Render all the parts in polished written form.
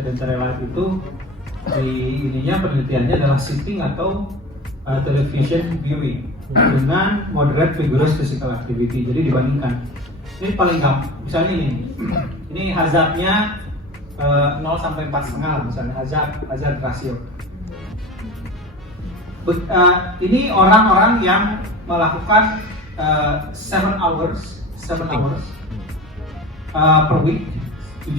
sedentary life itu di ininya penelitiannya adalah sitting atau television viewing dengan moderate vigorous physical activity. Jadi dibandingkan. Ini paling gampang. Misalnya ini hazardnya 0 sampai 4,5 misalnya hazard ratio. Ini orang-orang yang melakukan 7 hours per week, 7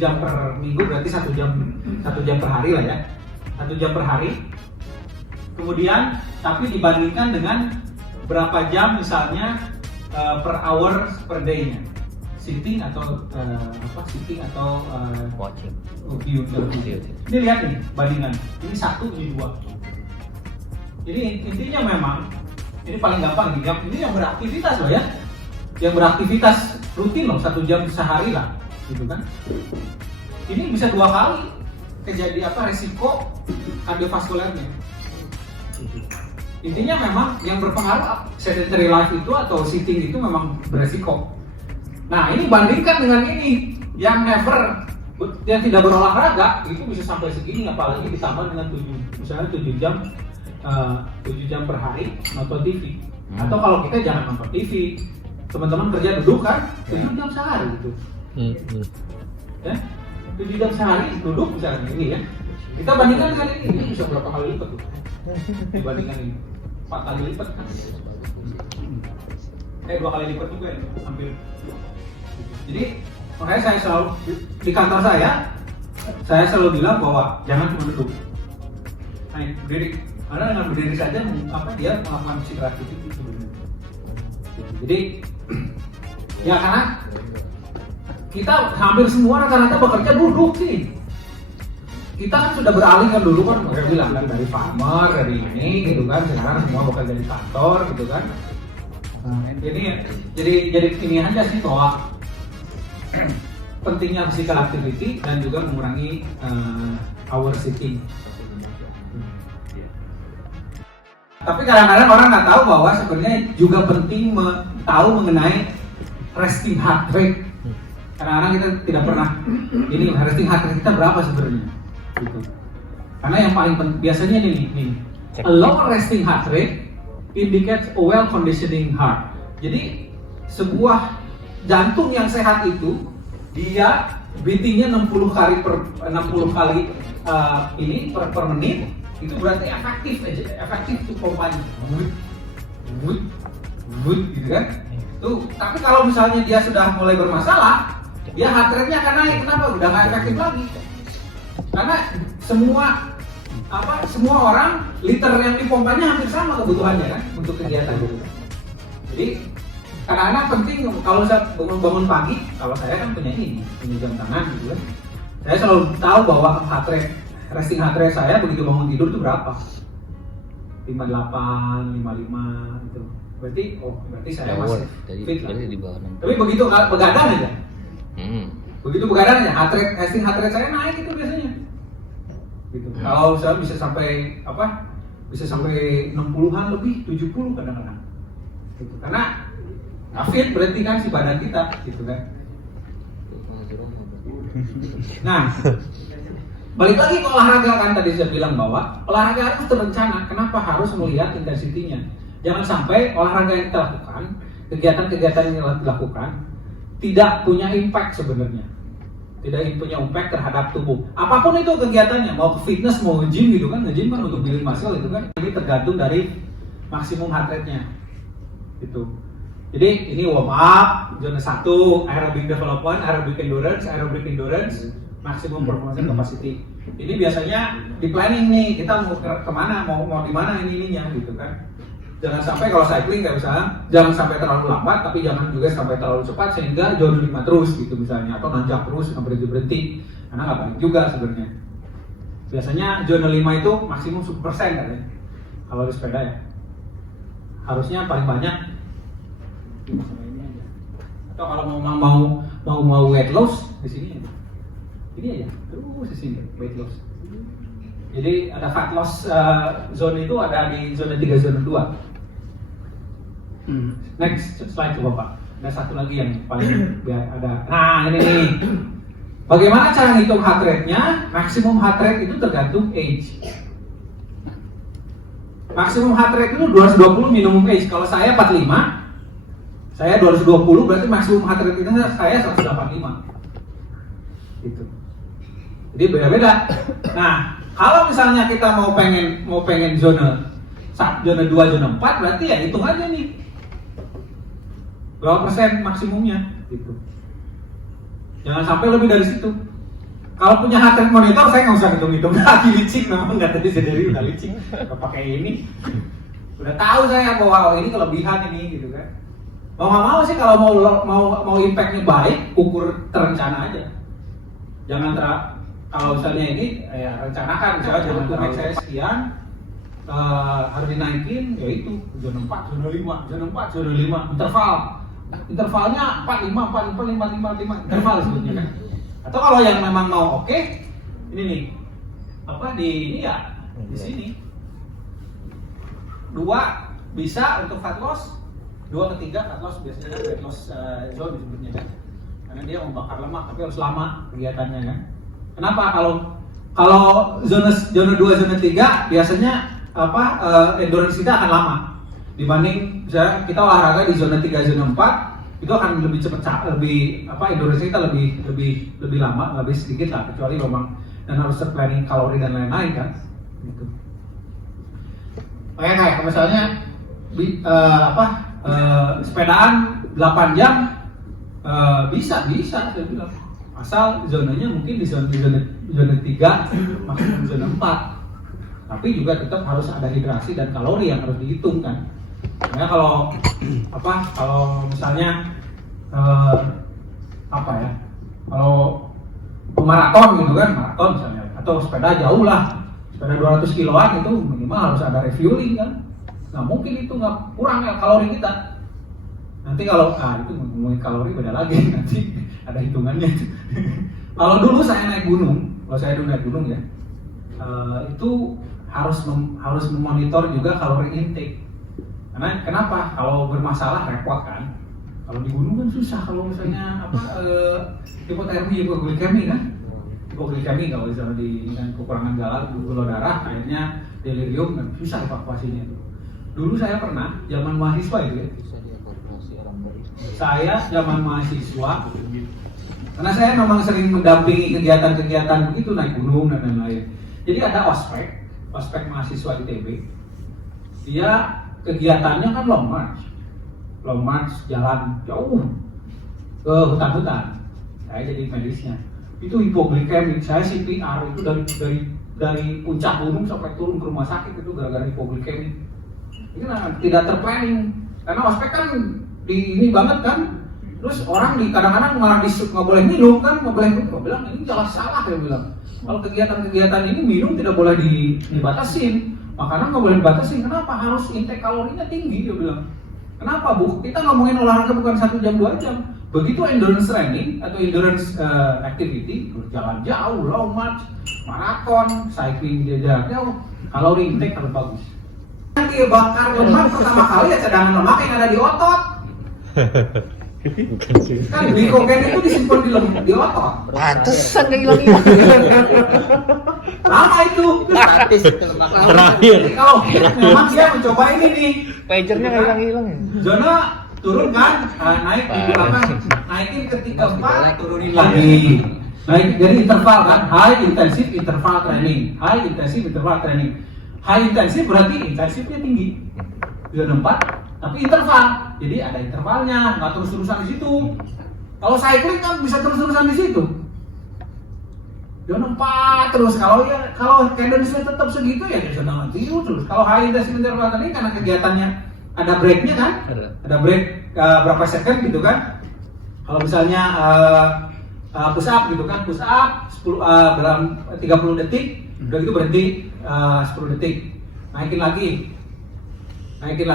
jam per minggu, berarti 1 jam per hari lah ya, 1 jam per hari. Kemudian tapi dibandingkan dengan berapa jam misalnya per hour per day-nya, sitting atau watching view televisi. Ini lihat nih bandingan, ini 1 ini 2. Jadi intinya memang ini paling gampang nih, ini yang beraktivitas loh ya, yang beraktivitas rutin loh 1 jam sehari lah, gitu kan. Ini bisa 2 kali kejadian resiko kardiovaskulernya. Intinya memang yang berpengaruh sedentary life itu atau sitting itu memang beresiko. Nah ini bandingkan dengan ini yang yang tidak berolahraga itu bisa sampai segini, apalagi ditambah dengan 7 jam per hari nonton TV. Atau kalau kita jangan nonton TV, teman-teman kerja duduk kan 7 jam sehari gitu. Ya, 7 jam sehari duduk misalnya ini ya. Kita bandingkan dengan ini bisa berapa kali lipat tuh? Dibandingkan ini 4 kali lipat kan? 2 kali lipat juga ya, hampir. Jadi makanya saya selalu di kantor saya selalu bilang bahwa jangan cuma duduk. Berdiri. Karena dengan berdiri saja dia melakukan physical activity sebenarnya. Jadi ya karena kita hampir semua rata-rata bekerja duduk sih. Kita kan sudah beralih kan dulu kan, saya bilang kan dari farmer, dari ini gitu kan, sekarang semua bekerja di kantor gitu kan. Jadi ini aja sih bahwa pentingnya physical activity dan juga mengurangi hour sitting. Tapi kadang-kadang orang nggak tahu bahwa sebenarnya juga penting tahu mengenai resting heart rate. Kadang-kadang kita tidak pernah ini resting heart rate kita berapa sebenarnya. Gitu. Karena yang paling biasanya nih, a low resting heart rate indicates a well conditioning heart. Jadi sebuah jantung yang sehat itu dia beatingnya 60 kali per menit, itu berarti efektif tuh pompanya, gitu kan? Tuh, tapi kalau misalnya dia sudah mulai bermasalah, dia heart rate-nya akan naik. Kenapa? Udah nggak efektif lagi. Karena semua orang liter yang dipompanya hampir sama kebutuhannya kan untuk kegiatan gitu. Jadi kadang-kadang penting kalau saya bangun pagi, kalau saya kan punya jam tangan gitu kan. Saya selalu tahu bahwa resting heart rate saya begitu bangun tidur itu berapa? 58, 55 gitu. Berarti saya masih fit lah. Tapi begitu begadang aja. Begitu begadang aja, resting heart rate saya naik itu biasanya. Gitu. Kalau saya bisa sampai 60-an lebih, 70 kadang-kadang. Gitu. Karena fit berarti kan si badan kita gitu kan. Nah, balik lagi ke olahraga kan, tadi saya bilang bahwa olahraga harus terencana. Kenapa harus melihat intensitinya? Jangan sampai olahraga yang kita lakukan, kegiatan-kegiatan yang dilakukan tidak punya impact sebenarnya. Tidak punya impact terhadap tubuh. Apapun itu kegiatannya, mau fitness, mau nge-gym gitu kan, nge-gym kan untuk building muscle itu kan. Ini tergantung dari maksimum heart rate-nya. Gitu. Jadi ini warm up, zona 1, aerobic development, aerobic endurance, maximum performance capacity. Ini biasanya di planning nih, kita mau kemana, mau di mana ininya gitu kan. Jangan sampai kalau cycling kayak misalnya, jangan sampai terlalu lambat, tapi jangan juga sampai terlalu cepat sehingga zona 5 terus gitu misalnya, atau nanjak terus, nggak berhenti, karena nggak baik juga sebenarnya. Biasanya zona 5 itu maksimum 10% kan ya, kalau di sepeda ya. Harusnya paling banyak ini aja. Atau kalau mau weight loss di sini aja. Ini aja, terus di sini weight loss. Jadi ada fat loss zone itu ada di zona 3, zona 2. Next slide coba Pak. Ada satu lagi yang paling biar ada. Nah ini nih. Bagaimana cara ngitung heart rate-nya? Maksimum heart rate itu tergantung age. Maksimum heart rate itu 220 minimum age. Kalau saya 45, saya 220 berarti maksimum heart rate itu saya 185. Gitu. Jadi beda-beda. Nah, kalau misalnya kita mau pengen zona 2, zona 4, berarti ya hitung aja nih. Berapa persen maksimumnya gitu. Jangan sampai lebih dari situ. Kalau punya heart rate monitor, saya nggak usah hitung-hitung lagi, licik, memang nggak tadi sendiri udah licik, nggak pakai ini. Udah tahu saya bahwa ini kelebihan ini gitu kan. Mau nggak mau sih kalau mau impactnya baik, ukur terencana aja. Jangan kalau misalnya ini ya rencanakan, misalnya jangan terlalu saya sekian, harus dinaikin, ya itu zona 4, zona 5, zona 4, zona 5, intervalnya 45, 45, 55, interval sebutnya kan. Atau kalau yang memang mau oke, ini nih, di sini 2 bisa untuk fat loss, 2 ke 3 fat loss biasanya fat loss zone disebutnya kan, karena dia membakar lemak tapi harus lama kegiatannya kan. Kenapa? Kalau zona 2, zona 3 biasanya endurance kita akan lama dibanding misalnya kita olahraga di zona 3, zona 4 itu akan lebih cepat, endurance kita lebih lama, lebih sedikit lah, kecuali memang dan harus planning kalori dan lain-lain kan gitu. Kayak misalnya sepedaan 8 jam bisa saya bilang, asal zonanya mungkin di zona 3 maksimum zona 4, tapi juga tetap harus ada hidrasi dan kalori yang harus dihitung kan. Makanya kalau misalnya kalau maraton gitu kan, maraton misalnya, atau sepeda jauh lah, sepeda 200 kiloan itu minimal harus ada refueling kan. Nggak mungkin itu nggak kurang ya kalori kita. Nanti kalau itu ngomongin kalori beda lagi, nanti ada hitungannya. Kalau dulu saya naik gunung, ya, itu harus memonitor juga kalori intake. Karena kenapa? Kalau bermasalah repot kan. Kalau di gunung kan susah, kalau misalnya hipotermi, hipoglikemi kan. Hipoglikemi kalau misalnya dengan kekurangan gula darah, akhirnya delirium dan susah evakuasinya itu. Dulu saya pernah zaman mahasiswa itu ya. Saya zaman mahasiswa, karena saya memang sering mendampingi kegiatan-kegiatan begitu, naik gunung dan lain-lain. Jadi ada ospek mahasiswa ITB. Dia kegiatannya kan long march jalan jauh ke hutan-hutan. Saya jadi medisnya. Itu hipoglikemik, saya CPR itu dari puncak gunung sampai turun ke rumah sakit itu gara-gara hipoglikemik. Itu tidak terplanning, karena ospek kan ini banget kan. Terus orang kadang-kadang malah nggak boleh minum kan, nggak boleh minum. Bilang ini salah dia bilang. Kalau kegiatan-kegiatan ini minum tidak boleh dibatasin, makanan nggak boleh dibatasin. Kenapa? Harus intake kalorinya tinggi dia bilang. Kenapa Bu? Kita ngomongin olahraga bukan 1 jam 2 jam. Begitu endurance training atau endurance activity, jalan jauh, long march, maraton, cycling jarak jauh, kalori intake harus bagus. Nanti bakar lemak pertama kali ya cadangan lemak yang ada di otot. Kan glikogen itu disimpan di otot. Pantesan gak hilang-hilang. Lama itu. Gratis itu lemak. Terakhir. Kalau memang dia mencoba ini nih. Pagernya gak hilang-hilang ya. Zona turun kan, naik di belakang, naikin ketika 4, turunin lagi. Naik jadi interval kan, high intensive interval training, high intensive interval training. High intensif berarti intensifnya tinggi, zona 4, tapi interval. Jadi ada intervalnya, nggak terus-terusan di situ. Kalau cycling kan bisa terus-terusan di situ. Zona 4 terus. Kalau cadence-nya tetap segitu ya zona 4 terus. Kalau high intensif interval training karena kegiatannya ada breaknya kan, ada break berapa second gitu kan. Kalau misalnya push up gitu kan, push up dalam 30 detik, udah gitu berhenti 10 detik, naikin lagi, Pegel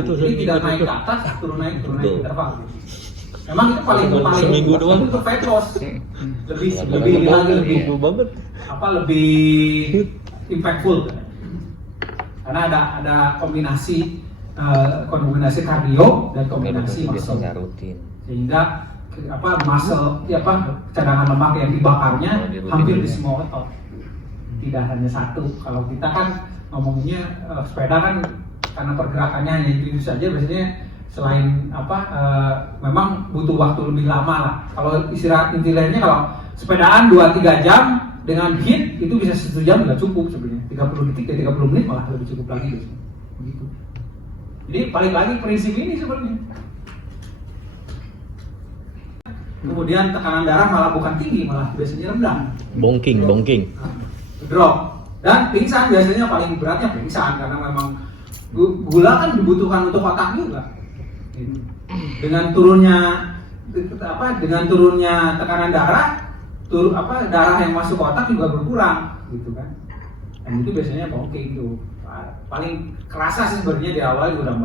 itu jadi tidak naik ke atas, turun naik interval. Memang itu paling seminggu doang. untuk fat loss lebih banget. lebih impactful karena ada kombinasi kardio dan kombinasi muscle, sehingga muscle cadangan lemak yang dibakarnya hampir di semua otot, tidak hanya satu. Kalau kita kan ngomongnya sepeda kan karena pergerakannya hanya itu saja, biasanya selain memang butuh waktu lebih lama lah. Kalau istirahat intinya kalau sepedaan 2-3 jam dengan HIIT itu bisa 1 jam nggak cukup sebenarnya, 30 detik ke 30 menit malah lebih cukup lagi biasanya. Begitu. Jadi balik lagi prinsip ini sebenarnya. Kemudian tekanan darah malah bukan tinggi, malah biasanya rendah. Bongking. Drop. Dan pingsan biasanya paling beratnya pingsan karena memang gula kan dibutuhkan untuk otak juga. Dengan turunnya tekanan darah, darah yang masuk otak juga berkurang, gitu kan. Dan itu biasanya bongking tuh. Paling kerasa sih sebenarnya di awal udah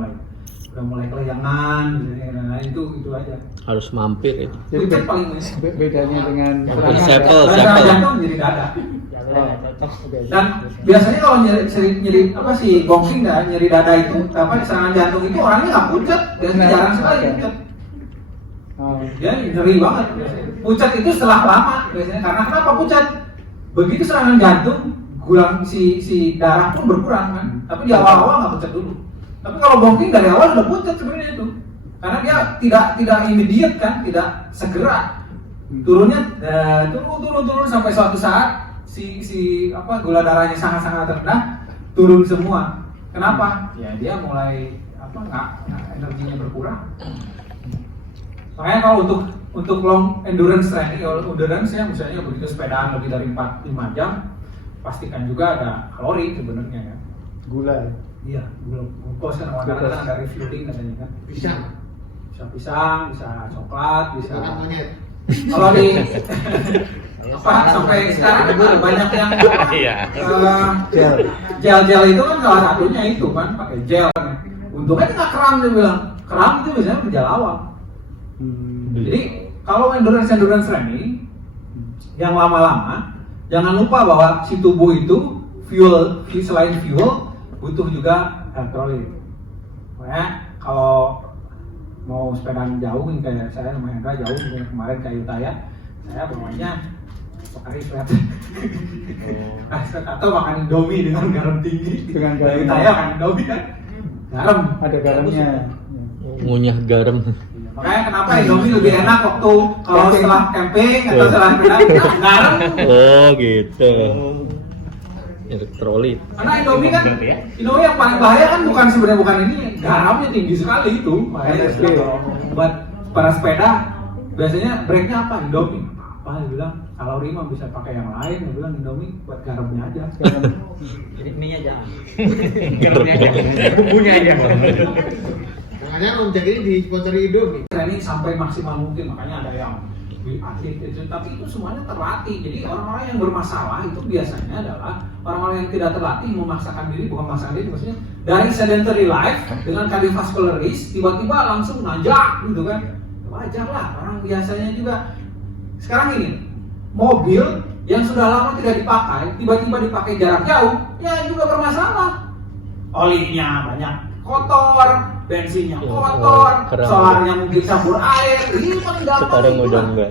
mulai kelayangan, nah itu aja. Harus mampir itu. Jadi Pucat paling bedanya dengan Sepel. jantung jadi dada. Dan biasanya kalau nyeri bongking nyeri dada itu serangan jantung itu orangnya nggak pucat, biasanya jarang sekali pucat. Dia nyeri banget biasanya. Pucat itu setelah lama biasanya, karena kenapa pucat? Begitu serangan jantung, gula si darah pun berkurang kan. Tapi di awal-awal nggak pucat dulu. Tapi kalau bongking dari awal udah pucat sebenarnya itu, karena dia tidak immediate kan, tidak segera turunnya, turun sampai suatu saat gula darahnya sangat rendah, turun semua. Kenapa? Ya dia mulai energinya berkurang. Makanya kalau untuk long endurance training, ya misalnya begitu sepedaan lebih dari 4-5 jam, pastikan juga ada kalori sebenarnya kan. gula. Iya, glucose kan kadang-kadang ada refueling katanya kan. Bisa pisang, bisa coklat, bisa kalau di sampai sekarang kan banyak yang gel itu kan salah satunya itu kan pakai gel kan. Untungnya nggak kram, dia bilang kram itu biasanya gejala awal. Jadi kalau endurance training yang lama-lama, jangan lupa bahwa si tubuh itu selain fuel butuh juga elektrolit. Makanya kalau mau sepedaan jauh kayak saya sama Hendra jauh, misalnya kemarin ke Ayutthaya, saya bawanya Pokari Sweat atau makan Indomie dengan garam tinggi. Dengan garam. Ayutthaya makan Indomie kan garam, Ada garamnya. Ngunyah garam. makanya kenapa Indomie lebih enak waktu kalau setelah camping atau setelah sepedaan garam. Oh gitu. Elektrolit. Karena Indomie yang paling bahaya kan bukan ini, garamnya tinggi sekali itu. Makanya kalau buat para sepeda biasanya breaknya apa? Indomie. Apa? Dia bilang kalori mah bisa pakai yang lain. Dia bilang Indomie buat garamnya aja. Jadi mie-nya jangan. Garamnya aja. Bumbunya aja. Makanya Om Jack ini disponsori Indomie. Training sampai maksimal mungkin, makanya ada yang atlet itu, tapi itu semuanya terlatih. Jadi orang-orang yang bermasalah itu biasanya adalah orang-orang yang tidak terlatih, memaksakan diri, maksudnya dari sedentary life dengan cardiovascular risk tiba-tiba langsung nanjak gitu kan. Wajar lah, orang biasanya juga. Sekarang ini mobil yang sudah lama tidak dipakai tiba-tiba dipakai jarak jauh, ya juga bermasalah. Olinya banyak kotor, bensinnya kotor, solarnya mungkin campur air, ini paling gampang. Sekarang udah enggak.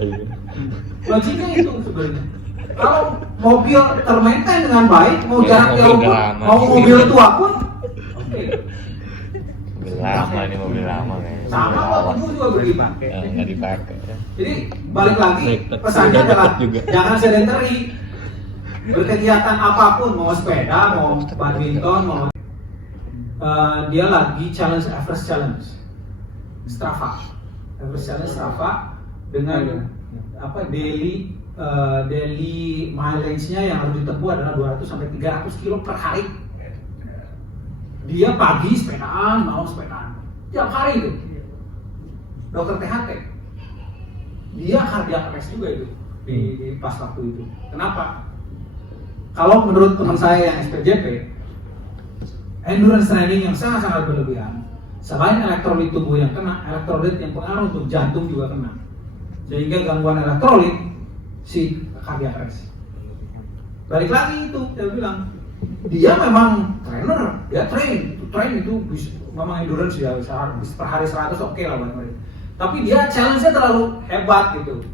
Logiknya itu sebenarnya. Kalau mobil termaintain dengan baik, mau jarak jauh pun, mau mobil tua pun, oke. Mobil lama kayaknya. Sama kok, itu juga begitu. Nggak dipakai. Jadi balik lagi, pesannya adalah jangan sedentary. Berkegiatan apapun, mau sepeda, mau badminton, mau dia lagi challenge Everest Challenge Strava dengan daily mileage-nya yang harus ditempuh adalah 200 sampai 300 kilo per hari. Dia pagi sepedaan, malam sepedaan tiap hari itu. Dokter THT dia cardiac arrest juga itu di pas waktu itu. Kenapa? Kalau menurut teman saya yang SPJP, endurance training yang sangat-sangat berlebihan, selain elektrolit tubuh yang kena, elektrolit yang pengaruh untuk jantung juga kena, sehingga gangguan elektrolit si cardiac arrest. Balik lagi itu, saya bilang dia memang trainer, dia train itu memang endurance ya per hari 100 oke lah buat mereka. tapi dia challenge-nya terlalu hebat gitu.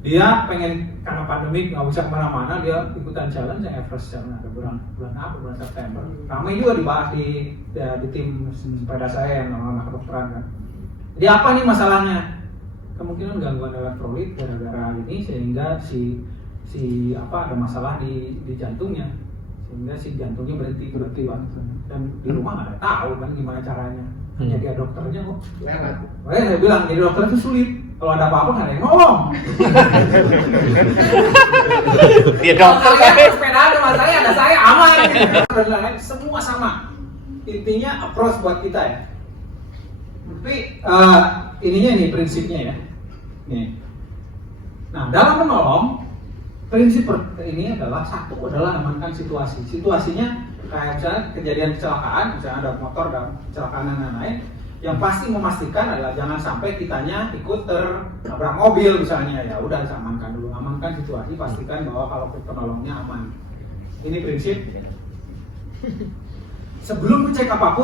Dia pengen, karena pandemi nggak bisa kemana-mana, dia ikutan challenge Everest Challenge ada bulan apa, bulan September. Ramai juga dibahas di tim sepeda saya yang anak kedokteran kan. Jadi apa nih masalahnya? Kemungkinan gangguan elektrolit gara-gara ini sehingga si ada masalah di jantungnya, sehingga si jantungnya berhenti Pak. Dan di rumah nggak ada tahu kan gimana caranya. Hanya dia dokternya kok. Lewat. Makanya saya bilang jadi dokter itu sulit. Kalau ada apa-apa nggak ada yang ngomong. Iya Kalau dokter kalian kan. sepeda ada saya, ada saya aman. Dan lain-lain semua sama. Intinya approach buat kita ya. Tapi ininya nih prinsipnya ya. Nih. Nah dalam menolong prinsip ini adalah satu adalah amankan situasi. Situasinya kayak misalnya kejadian kecelakaan, misalnya ada motor dan kecelakaan dan lain-lain. Yang pasti memastikan adalah jangan sampai kitanya ikut tertabrak mobil misalnya, ya udah amankan dulu, amankan situasi, pastikan bahwa kalau penolongnya aman. Ini prinsip. Sebelum cek apapun